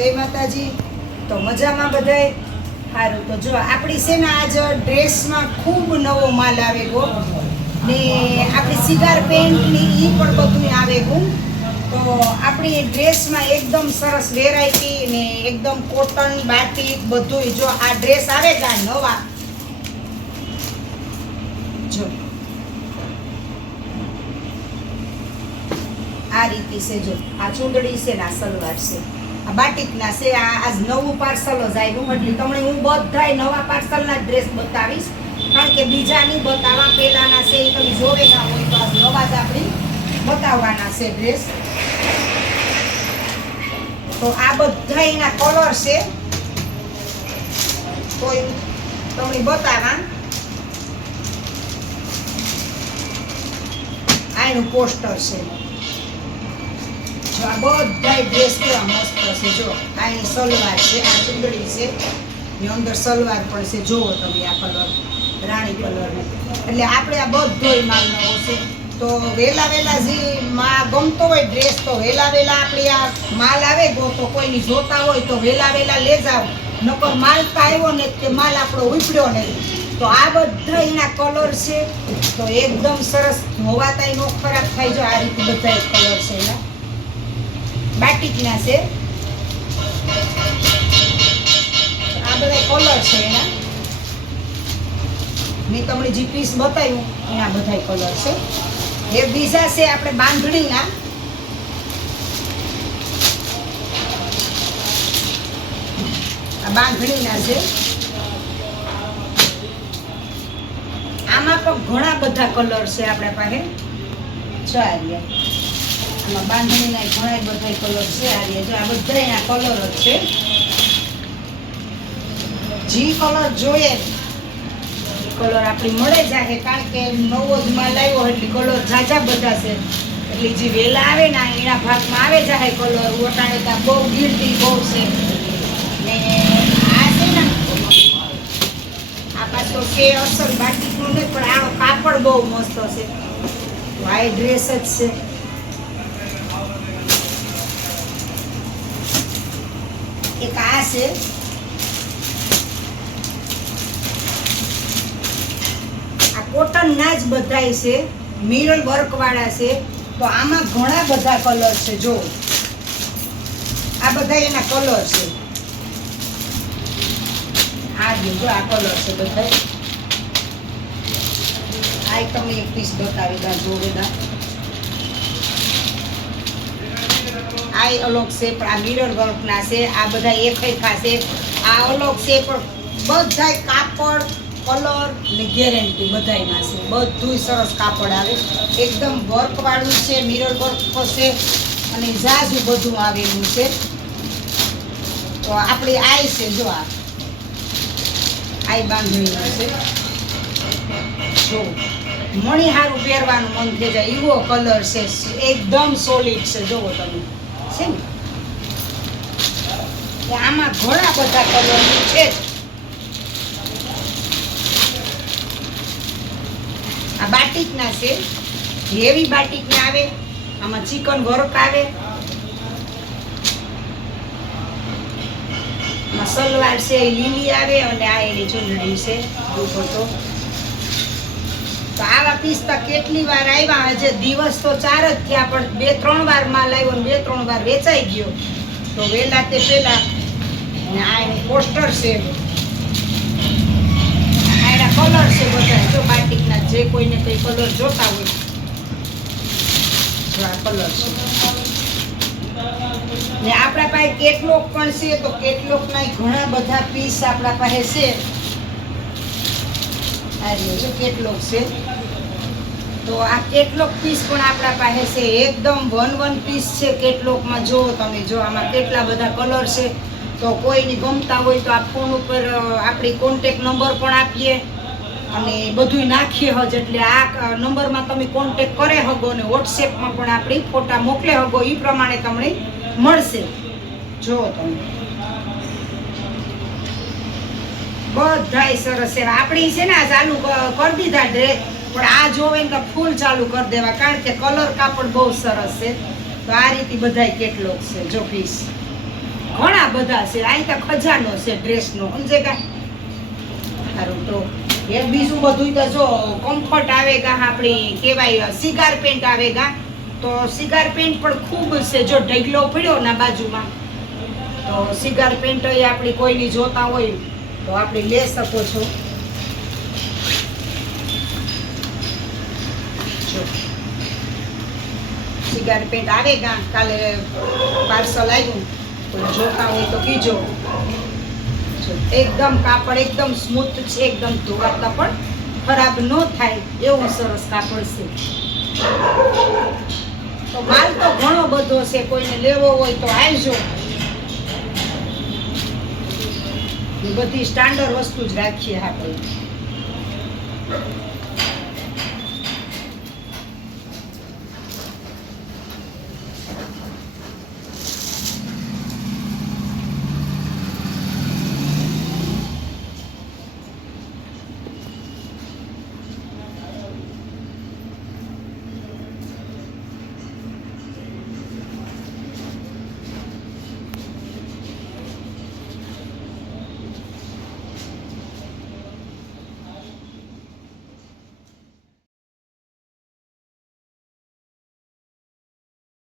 જય માતાજી. તો મજામાં બધાય? સારું. તો જો આપણી છે ને આજ ડ્રેસમાં ખૂબ નવો માલ આવેલો ને આપણી સિગાર પેન્ટની એ પણ બધું આવેલું. તો આપણી ડ્રેસમાં એકદમ સરસ વેરાયટી ને એકદમ કોટન બાટિક બધું. જો આ ડ્રેસ આવે છે નવા, જો આ રીતે છે. જો આ ચૂંદડી છે ને આ સલવાર છે, આ બાટિકના છે. આજ નવું પાર્સલ જ આવ્યું એટલે તમને હું બધાય નવા પાર્સલના ડ્રેસ બતાવીશ, કારણ કે બીજા નહીં બતાવવા. પહેલાના છે એ તમે જોવેલા હોય તો આજ નવા જ આપણી બતાવવાના છે ડ્રેસ. તો આ બધા એના કલર છે, તો તમને બતાવવા. આ એનું પોસ્ટર છે. જો આ બધા ડ્રેસ કેવા મસ્ત છે. જો આ એની સલવાર છે, આ ચૂંદડી છે, એની અંદર સલવાર પણ છે. જુઓ તમે આ કલર રાણી કલર. એટલે આપણે આ બધો માલ નવો છે. તો વહેલા જે માં ગમતો હોય ડ્રેસ તો વહેલા આપણે આ માલ આવે તો કોઈની જોતા હોય તો વહેલા લે જાવ. નકર માલ તો આવ્યો ને તે માલ આપણો ઉપડ્યો નહીં. તો આ બધા એના કલર છે. તો એકદમ સરસ, ધોવાતાય નો ખરાબ થાય. જો આ રીતે બધા કલર છે એના બાટિકના છે. આ બધા કલર છે એના. મેં તમને જે પીસ બતાવ્યું એના બધા કલર છે. એ બીજા છે આપણે બાંધણીના. આ બાંધણીના છે. આમાં પણ ઘણા બધા કલર છે આપણા પાસે. ચાલ્યા આમાં બાંધણીના ઘણા બધા કલર છે. જો આ બધા એના કલર જ છે. જે કલર જોઈએ કલર આપણી મળે જાય, કારણ કે નવો જ માલ આવ્યો એટલે કલર ઝાઝા બધા છે. એટલે જે વેલા આવે ને એના ભાગમાં આવે જાય કલર. ઓટાણે બહુ ગીરતી બહુ છે ને આ છે ને આ પાછો છે અસલ બાટિકનું નહીં, પણ આનો કાપડ બહુ મસ્ત છે. આ ડ્રેસ જ છે. એક આ છે. કોટન ના જ બધાય છે, મિરર વર્ક વાળા છે. તો આમાં ઘણા બધા કલર છે. જો આ બધા એના કલર છે. આ જો આ કલર છે બધા. આ તમને એક પીસ બતાવી દા જોવેદા. આ અલગ છે પણ આ મિરર વર્ક ના છે. આ બધા એક ખાશે. આ અલગ છે પણ બધા કાપડ કલર ને ગેરંટી બધાયમાં છે. બધું સરસ કાપડ આવે, એકદમ વર્ક વાળું છે, મિરર વર્ક છે અને જાજુ બધું આવેલું છે. તો આપણી આઈ છે. જો આઈ બાંધણી છે. જો મણી હારું પહેરવાનું મન થઈ જાય એવો કલર છે. એકદમ સોલિડ છે. જોવો તમે છે ને આમાં ઘણા બધા કલર છે. આ બાટિકના છે, હેવી બાટિકના આવે. આમાં ચિકન વર્ક આવે. આમાં સલવાર છે લીલી આવે અને આ એની ચૂંદડી છે દુપટ્ટો. તો આવા પીસ તો કેટલી વાર આવ્યા. હજે દિવસ તો 4 જ થયા, પણ 2-3 વાર માલ આવ્યો ને 2-3 વાર વેચાઈ ગયો. તો વહેલા તે પહેલા. અને આ એનું પોસ્ટર છે. કલર છે બધા. જો બાટિકના જે કોઈને કઈ કલર જોતા હોય જો આ કલર છે. ને આપણા પાસે કેટલોક પણ છે. તો કેટલોકના ઘણા બધા પીસ આપણા પાસે છે. આ જો કેટલોક છે. તો આ કેટલોક પીસ પણ આપણા પાસે છે. એકદમ વન પીસ છે કેટલોકમાં. જો તમે જો આમાં કેટલા બધા કલર છે. તો કોઈને ગમતા હોય તો આ ફોન ઉપર આપણી કોન્ટેક નંબર પણ આપીએ અને બધું નાખીએ હજ. એટલે આ નંબરમાં તમે કોન્ટેક કરે હગો અને વોટ્સએપમાં પણ આપણી ફોટા મોકલે હગો. એ પ્રમાણે તમને મળશે. જુઓ તમે બધાય સરસ છે. આપણી છે ને આ ચાલુ કરી દીધા ડ્રેસ, પણ આ જોવે ને તો ફૂલ ચાલુ કરી દેવા, કારણ કે કલર કાપડ બહુ સરસ છે. તો આ રીતે બધાય કેટલોક છે. જો પીસ ઘણા બધા છે, અહીં તો ખજાનો છે ડ્રેસનો, સમજે કાંઈ. સારું તો એક બીજું બધું તો જો કમ્ફર્ટ આવે ગા, આપણી કહેવાય સિગાર પેન્ટ આવે ગા, તો સિગાર પેન્ટ પણ ખૂબ છે. જો ઢગલો પડ્યો ના બાજુમાં, તો સિગાર પેન્ટ આપણી કોઈની જોતા હોય તો આપણે લઈ શકો છો. જો સિગાર પેન્ટ આવે ગા, કાલે પાર્સલ આવ્યું, કોઈ જોતા હોય તો કીજો. એકદમ કાપડ એકદમ સ્મૂથ છે, એકદમ ધોવાતા પણ ખરાબ ન થાય એવું સરસ કાપડ છે. તો માલ તો ઘણો બધો છે, કોઈને લેવો હોય તો આવજો. બધી સ્ટાન્ડર્ડ વસ્તુ જ રાખીએ આપણે.